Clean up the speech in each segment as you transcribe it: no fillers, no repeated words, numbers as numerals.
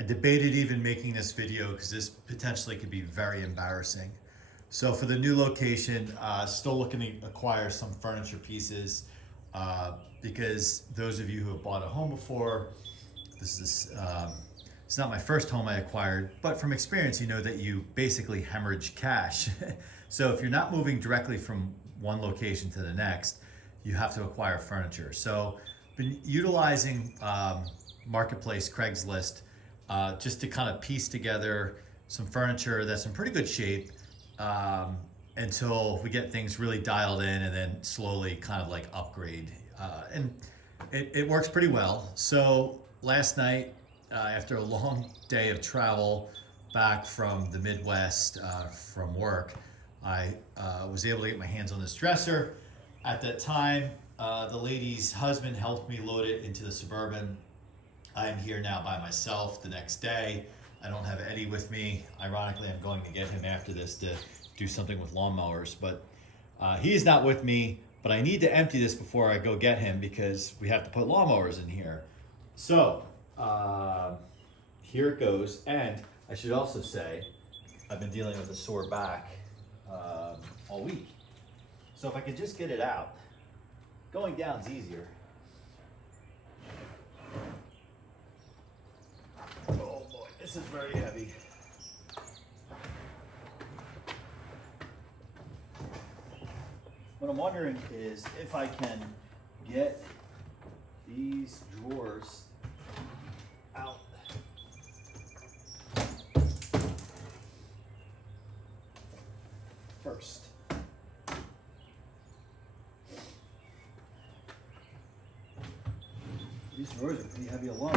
I debated even making this video because this potentially could be very embarrassing. So for the new location, still looking to acquire some furniture pieces because those of you who have bought a home before, it's not my first home I acquired, but from experience, you know that you basically hemorrhage cash. So if you're not moving directly from one location to the next, you have to acquire furniture. So been utilizing Marketplace, Craigslist, just to kind of piece together some furniture that's in pretty good shape until we get things really dialed in and then slowly kind of like upgrade. And it works pretty well. So last night, after a long day of travel back from the Midwest from work, I was able to get my hands on this dresser. At that time, the lady's husband helped me load it into the Suburban. I'm here now by myself the next day. I don't have Eddie with me. Ironically, I'm going to get him after this to do something with lawnmowers, but he is not with me, but I need to empty this before I go get him because we have to put lawnmowers in here. So here it goes. And I should also say, I've been dealing with a sore back all week. So if I could just get it out, going down's easier. Oh boy, this is very heavy. What I'm wondering is if I can get these drawers out. First. These drawers are pretty heavy alone.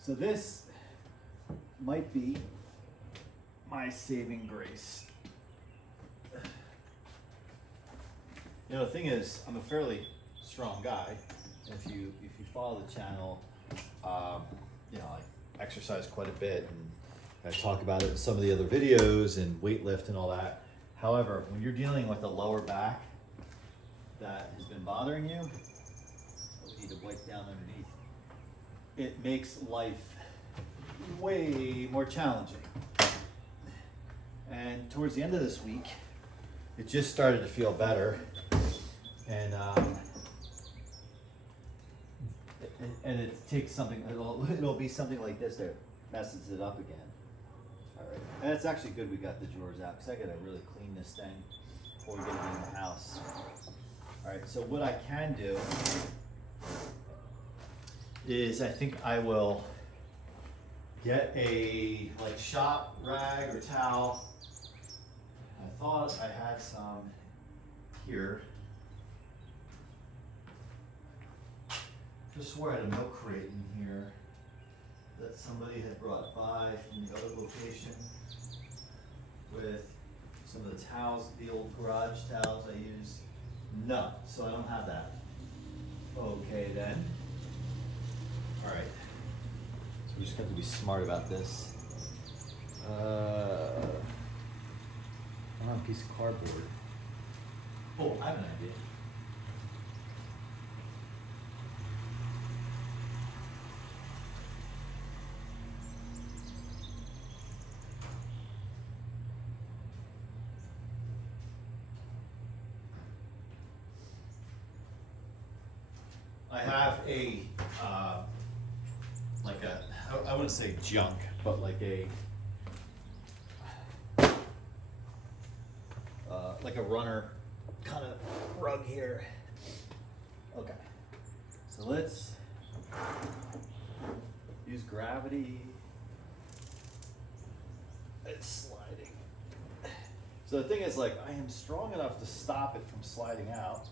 So this might be my saving grace. You know, the thing is, I'm a fairly strong guy. If you follow the channel, you know, I exercise quite a bit and I talk about it in some of the other videos and weight lift and all that. However, when you're dealing with a lower back that has been bothering you, we need to wipe down underneath. It makes life way more challenging. And towards the end of this week, it just started to feel better. And it takes something, it'll be something like this that messes it up again. All right, and it's actually good we got the drawers out because I gotta really clean this thing before we get it in the house. All right, so what I can do is I think I will get a like shop rag or towel. I thought I had some here. Just swore I had a milk crate in here that somebody had brought by from the other location with some of the towels, the old garage towels I used. No, so I don't have that. Okay then. All right, so we just have to be smart about this. I have a piece of cardboard. Oh, I have an idea. I have a, like a, I wouldn't say junk, but like a runner kind of rug here. Okay, so let's use gravity. It's sliding. So the thing is, like, I am strong enough to stop it from sliding out.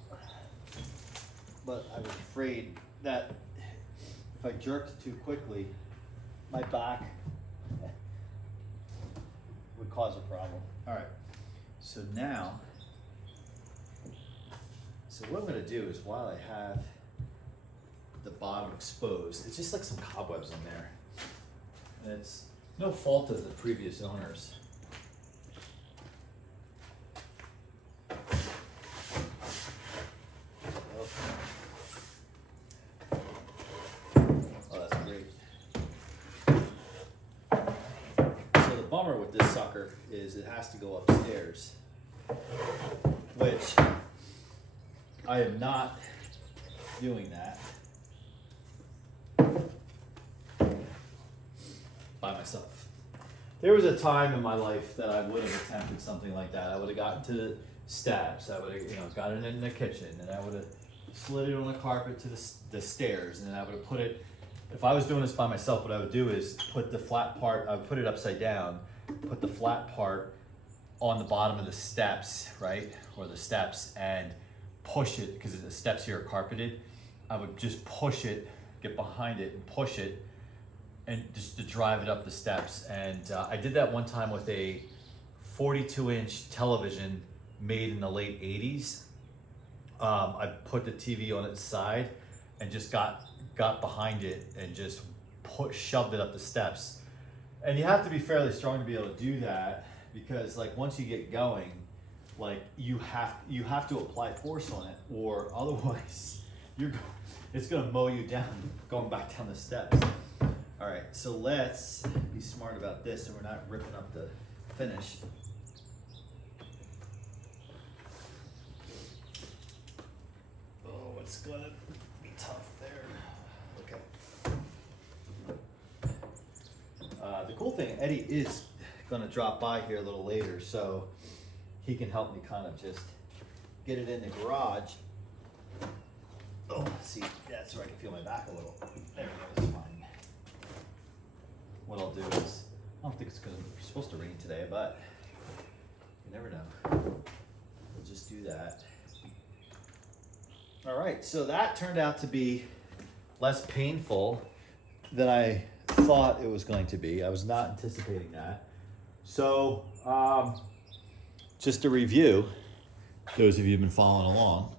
But I was afraid that if I jerked too quickly, my back would cause a problem. All right, so now, so what I'm gonna do is while I have the bottom exposed, it's just like some cobwebs in there. And it's no fault of the previous owners. bummer with this sucker is it has to go upstairs, which I am not doing that by myself. There was a time in my life that I would have attempted something like that. I would have gotten to the steps. I would have, gotten it in the kitchen, and I would have slid it on the carpet to the stairs, and then I would have put it. If I was doing this by myself, what I would do is put the flat part. I would put it upside down, put the flat part on the bottom of the steps, right, or the steps, and push it because the steps here are carpeted. I would just push it, get behind it, and push it. And just to drive it up the steps. And I did that one time with a 42-inch television made in the late 80s. I put the TV on its side and just got behind it and just shoved it up the steps. And you have to be fairly strong to be able to do that, because like once you get going, like you have to apply force on it, or otherwise it's gonna mow you down going back down the steps. All right, so let's be smart about this so we're not ripping up the finish. Oh, it's gonna be tough there. Okay. The cool thing, Eddie is gonna drop by here a little later, so he can help me kind of just get it in the garage. Oh, see, that's where I can feel my back a little. There we go, it's fine. What I'll do is, I don't think it's supposed to rain today, but you never know. We'll just do that. All right, so that turned out to be less painful than I thought it was going to be. I was not anticipating that. So, just to review, those of you who've been following along,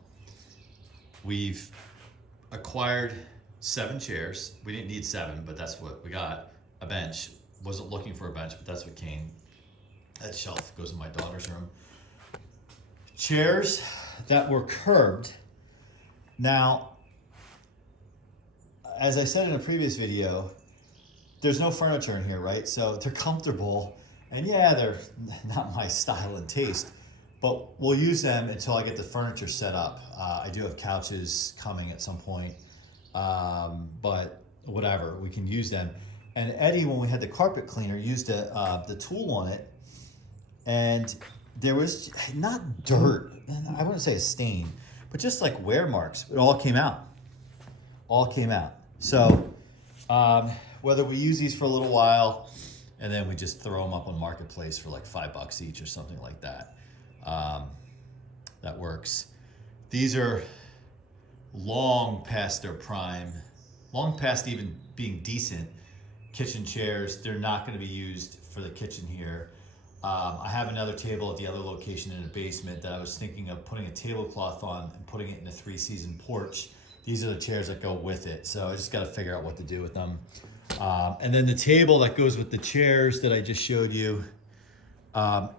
we've acquired 7 chairs. We didn't need 7, but that's what we got. A bench. Wasn't looking for a bench, but that's what came. That shelf goes in my daughter's room. Chairs that were curbed. Now, as I said in a previous video, there's no furniture in here, right? So they're comfortable, and yeah, they're not my style and taste, but we'll use them until I get the furniture set up. I do have couches coming at some point, but whatever, we can use them. And Eddie, when we had the carpet cleaner, used the tool on it, and there was not dirt, I wouldn't say a stain, but just like wear marks. It all came out. All came out. So whether we use these for a little while and then we just throw them up on Marketplace for like $5 each or something like that, that works. These are long past their prime, long past even being decent kitchen chairs. They're not going to be used for the kitchen here. I have another table at the other location in the basement that I was thinking of putting a tablecloth on and putting it in a 3-season porch. These are the chairs that go with it, so I just got to figure out what to do with them. And then the table that goes with the chairs that I just showed you,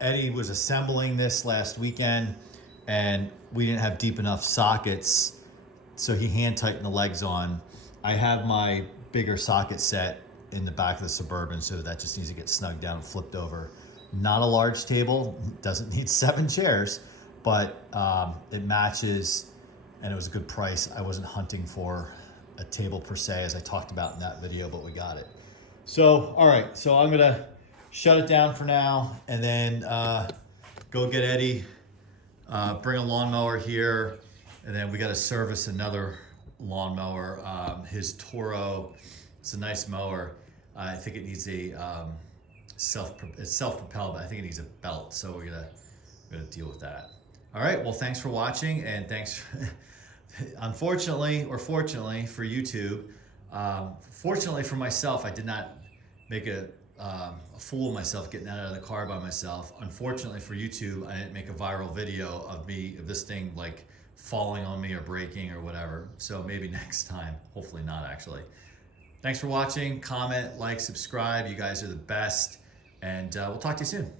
Eddie was assembling this last weekend, and we didn't have deep enough sockets, so he hand tightened the legs on. I have my bigger socket set in the back of the Suburban, so that just needs to get snugged down and flipped over. Not a large table, doesn't need 7 chairs, but it matches, and it was a good price. I wasn't hunting for a table per se, as I talked about in that video, but we got it. So, all right, so I'm gonna shut it down for now, and then go get Eddie, bring a lawnmower here, and then we gotta service another lawnmower, his Toro. It's a nice mower. I think it needs a it's self-propelled, but I think it needs a belt, so we're gonna deal with that. All right, well, thanks for watching, and thanks. Unfortunately, or fortunately for YouTube, fortunately for myself, I did not make a fool of myself getting out of the car by myself. Unfortunately for YouTube, I didn't make a viral video of this thing like falling on me or breaking or whatever. So maybe next time, hopefully not actually. Thanks for watching. Comment, like, subscribe. You guys are the best. And we'll talk to you soon.